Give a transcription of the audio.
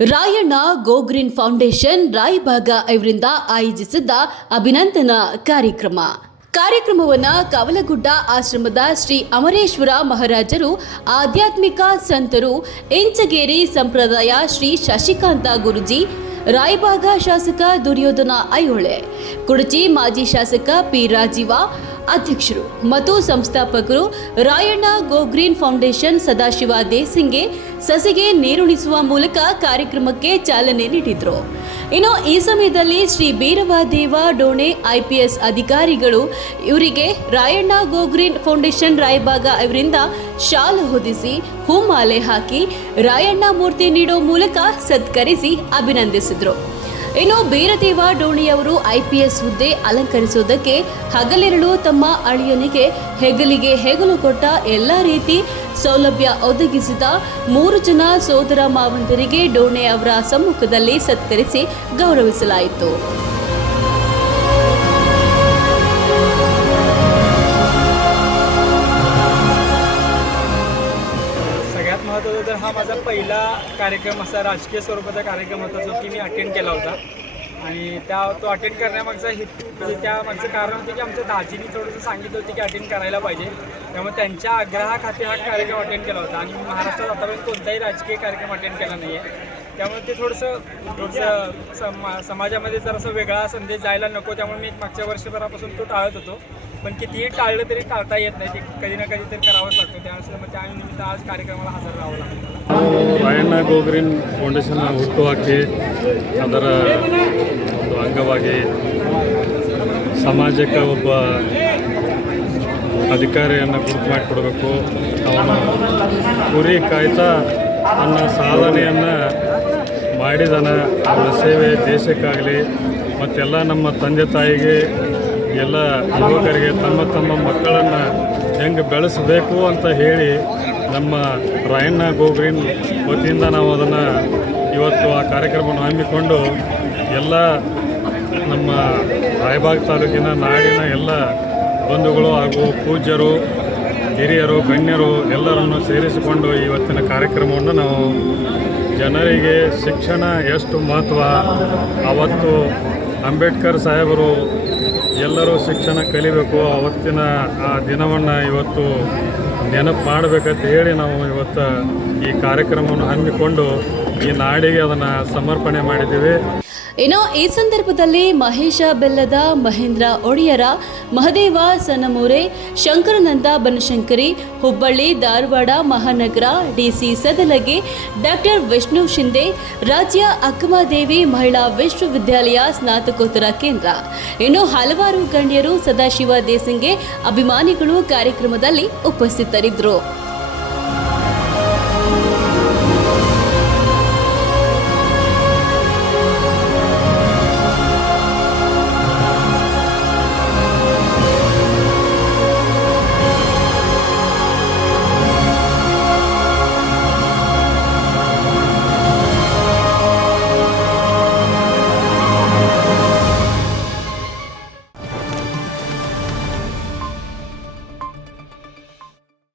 Rayanna go green foundation Raibag ಇವರಿಂದ ಆಯೋಜಿಸಿದ್ದ ಅಭಿನಂದನಾ ಕಾರ್ಯಕ್ರಮವನ್ನು ಕವಲಗುಡ್ಡ ಆಶ್ರಮದ ಶ್ರೀ ಅಮರೇಶ್ವರ ಮಹಾರಾಜರು, ಆಧ್ಯಾತ್ಮಿಕ ಸಂತರು, ಇಂಚಗೇರಿ ಸಂಪ್ರದಾಯ ಶ್ರೀ ಶಶಿಕಾಂತ ಗುರುಜಿ, ರಾಯಬಾಗ ಶಾಸಕ ದುರ್ಯೋಧನ ಐಹೊಳೆ, ಕುಡಚಿ ಮಾಜಿ ಶಾಸಕ ಪಿ ರಾಜೀವ ಅಧ್ಯಕ್ಷರು ಮತ್ತು ಸಂಸ್ಥಾಪಕರು Rayanna go green foundation Sadashiva Desinge ಸಸಿಗೆ ನೀರುಣಿಸುವ ಮೂಲಕ ಕಾರ್ಯಕ್ರಮಕ್ಕೆ ಚಾಲನೆ ನೀಡಿದರು. ಇನ್ನು ಈ ಸಮಯದಲ್ಲಿ ಶ್ರೀ ಬೀರವಾದೇವ ಡೋಣೆ IPS ಅಧಿಕಾರಿಗಳು ಇವರಿಗೆ Rayanna go green foundation Raibag ಇವರಿಂದ ಶಾಲು ಹೊದಿಸಿ ಹೂಮಾಲೆ ಹಾಕಿ ರಾಯಣ್ಣ ಮೂರ್ತಿ ನೀಡೋ ಮೂಲಕ ಸತ್ಕರಿಸಿ ಅಭಿನಂದಿಸಿದರು. ಇನ್ನು ಬೀರದೇವ ಡೋಣಿಯವರು IPS ಹುದ್ದೆ ಅಲಂಕರಿಸುವುದಕ್ಕೆ ಹಗಲಿರುಳು ತಮ್ಮ ಅಳಿಯನಿಗೆ ಹೆಗಲಿಗೆ ಹೆಗಲು ಕೊಟ್ಟ ಎಲ್ಲ ರೀತಿ ಸೌಲಭ್ಯ ಒದಗಿಸಿದ 3 ಜನ ಸೋದರ ಮಾವಂದರಿಗೆ ಡೋಣೆ ಅವರ ಸಮ್ಮುಖದಲ್ಲಿ ಸತ್ಕರಿಸಿ ಗೌರವಿಸಲಾಯಿತು. सगळ्यात महत्त्वाचा हा माझा पहिला कार्यक्रम असा राजकीय स्वरूपाचा कार्यक्रम होता जो की मी अटेंड केला होता आणि तो अटेंड करण्यामागचा हेतू त्यामागचं कारण होतं की आमच्या दाजींनी थोडंसं सांगितलं होतं की अटेंड करायला पाहिजे. त्यामुळे त्यांच्या आग्रहाखाती हा कार्यक्रम अटेंड केला होता आणि महाराष्ट्रात आतापर्यंत कोणताही राजकीय कार्यक्रम अटेंड केला नाही आहे. त्यामुळे ते थोडंसं समाजामध्ये जरासं वेगळा संदेश जायला नको, त्यामुळे मी मागच्या वर्षभरापासून तो टाळत होतो. पण कितीही टाळलं तरी टाळता येत नाही, ते कधी ना कधी तरी करावंच लागतं. त्या निमित्त आज कार्यक्रमाला हजर राहावं लागतं. ರಾಯಣ್ಣ ಗೋ ಗ್ರೀನ್ ಫೌಂಡೇಶನ್ ಹುಟ್ಟುಹಾಕಿ ಅದರ ಒಂದು ಅಂಗವಾಗಿ ಸಮಾಜಕ್ಕೆ ಒಬ್ಬ ಅಧಿಕಾರಿಯನ್ನು ಗುರುತು ಮಾಡಿಕೊಡಬೇಕು. ಅವನು ಕುರಿ ಕಾಯ್ತಾ ತನ್ನ ಸಾಧನೆಯನ್ನು ಮಾಡಿದಾನ. ಅವನ ಸೇವೆ ದೇಶಕ್ಕಾಗಲಿ ಮತ್ತೆಲ್ಲ ನಮ್ಮ ತಂದೆ ತಾಯಿಗೆ ಎಲ್ಲ ಯುವಕರಿಗೆ ತಮ್ಮ ಮಕ್ಕಳನ್ನು ಹೆಂಗೆ ಬೆಳೆಸಬೇಕು ಅಂತ ಹೇಳಿ ನಮ್ಮ ರಾಯಣ್ಣ ಗೋ ಗ್ರೀನ್ ವತಿಯಿಂದ ನಾವು ಅದನ್ನು ಇವತ್ತು ಆ ಕಾರ್ಯಕ್ರಮವನ್ನು ಹಮ್ಮಿಕೊಂಡು ಎಲ್ಲ ನಮ್ಮ ರಾಯಬಾಗ ತಾಲೂಕಿನ ನಾಡಿನ ಎಲ್ಲ ಬಂಧುಗಳು ಹಾಗೂ ಪೂಜ್ಯರು, ಹಿರಿಯರು, ಗಣ್ಯರು ಎಲ್ಲರನ್ನು ಸೇರಿಸಿಕೊಂಡು ಇವತ್ತಿನ ಕಾರ್ಯಕ್ರಮವನ್ನು ನಾವು ಜನರಿಗೆ ಶಿಕ್ಷಣ ಎಷ್ಟು ಮಹತ್ವ, ಅವತ್ತು ಅಂಬೇಡ್ಕರ್ ಸಾಹೇಬರು ಎಲ್ಲರೂ ಶಿಕ್ಷಣ ಕಲಿಬೇಕು, ಅವತ್ತಿನ ಆ ದಿನವನ್ನು ಇವತ್ತು ನೆನಪು ಮಾಡಬೇಕಂತ ಹೇಳಿ ನಾವು ಇವತ್ತು ಈ ಕಾರ್ಯಕ್ರಮವನ್ನು ಹಮ್ಮಿಕೊಂಡು ಈ ನಾಡಿಗೆ ಅದನ್ನು ಸಮರ್ಪಣೆ ಮಾಡಿದ್ದೀವಿ. ಇನ್ನು ಈ ಸಂದರ್ಭದಲ್ಲಿ ಮಹೇಶ ಬೆಲ್ಲದ, ಮಹೇಂದ್ರ ಒಡೆಯರ, ಮಹದೇವ ಸನಮೂರೆ, ಶಂಕರನಂದ ಬನಶಂಕರಿ, ಹುಬ್ಬಳ್ಳಿ ಧಾರವಾಡ ಮಹಾನಗರ DC ಸದಲಗೆ, ಡಾಕ್ಟರ್ ವಿಷ್ಣು ಶಿಂದೆ, ರಾಜ್ಯ ಅಕ್ಕಮದೇವಿ ಮಹಿಳಾ ವಿಶ್ವವಿದ್ಯಾಲಯ ಸ್ನಾತಕೋತ್ತರ ಕೇಂದ್ರ, ಇನ್ನು ಹಲವಾರು ಗಣ್ಯರು, ಸದಾಶಿವ ದೇಸಿಂಗೆ ಅಭಿಮಾನಿಗಳು ಕಾರ್ಯಕ್ರಮದಲ್ಲಿ ಉಪಸ್ಥಿತರಿದ್ದರು.